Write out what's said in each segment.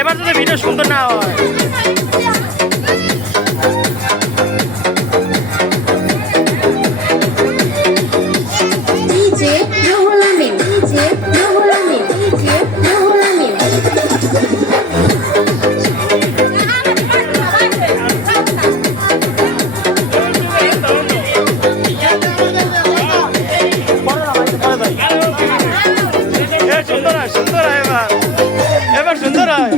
এবার যদি ভিডিও সুন্দর না হয় সুন্দর হয় সুন্দর হয় এবার সুন্দর হয়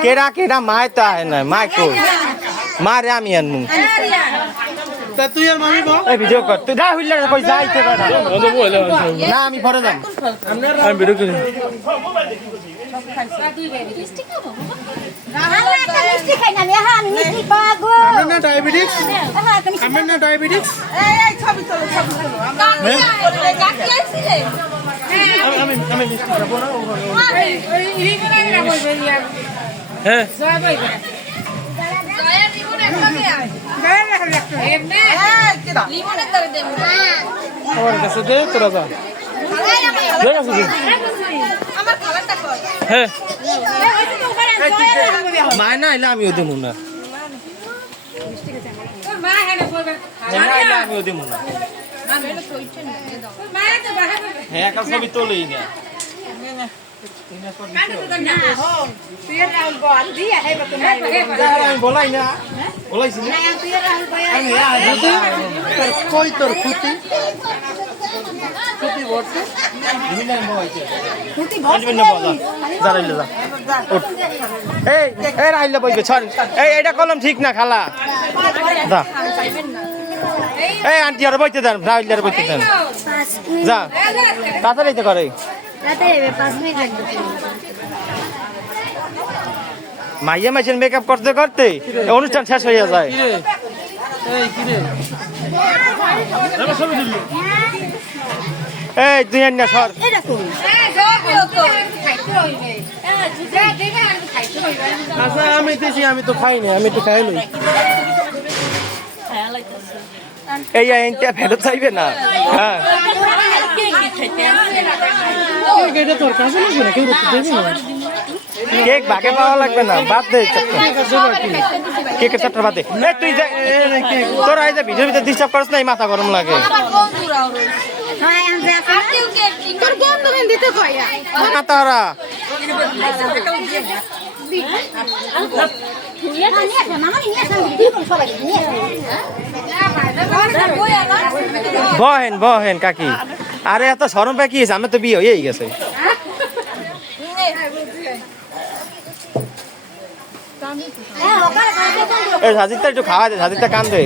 केरा केरा माय तो है ना माय को मारे आमी अनु তা তুই আর মামি বল এই ভিডিও কর তুই না হইলে কই যাইতে পারে না আমি পরে যাম আমি ভিডিও করি না ডায়াবেটিস আমার না ডায়াবেটিস এই ছবি তোলো আমি মিষ্টি খাবো না হ্যাঁ আমার কাছে দে তোরা যা দে কাছে দে হ্যাঁ মায় না আইলে আমিও দেবো না আমিও দেবো না হ্যাঁ একা ছবি তোলেই না বলাই না বলাইছি কই তোর খুঁতি খুঁতি ভরছে এইটা কলম ঠিক না খালা এই আন্টি আর বইতে দেন রাহুল আর বইতে দেন যা তাড়াতাড়ি তো করে মাইয়া মাইছেন মেকআপ করতে করতে অনুষ্ঠান শেষ হয়ে যায় এই তুই না সর আচ্ছা আমি দিছি আমি তো খাই না আমি তো খাই লই এই আইনটা ফেরত চাইবে না হ্যাঁ এটা তোর কাছে লাগবে না কেউ দেবি না কেক ভাগে পাওয়া লাগবে না বাদ দে কেকের চাপটা বাদ দে তুই তোর আই যে ভিডিওর ভিতরে ডিস্টার্ব করিস না মাথা গরম লাগে তারা বহেন বহেন কাকি আরে এত শরম পাকি আমার তো বিয়ে হয়েই গেছে সাজিদটা একটু খাওয়া দে সাজিদটা কান দে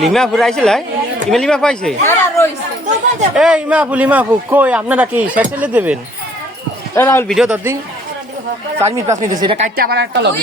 লিমা ফুরাইছিল ইমা লিমা পাইছে এই লিমাফু কই আপনারা কি শেষ দেবেন রাহুল ভিডিও তোর দিন 4 মিনিট 5 মিনিট এটা কাটতে আবার একটা লগে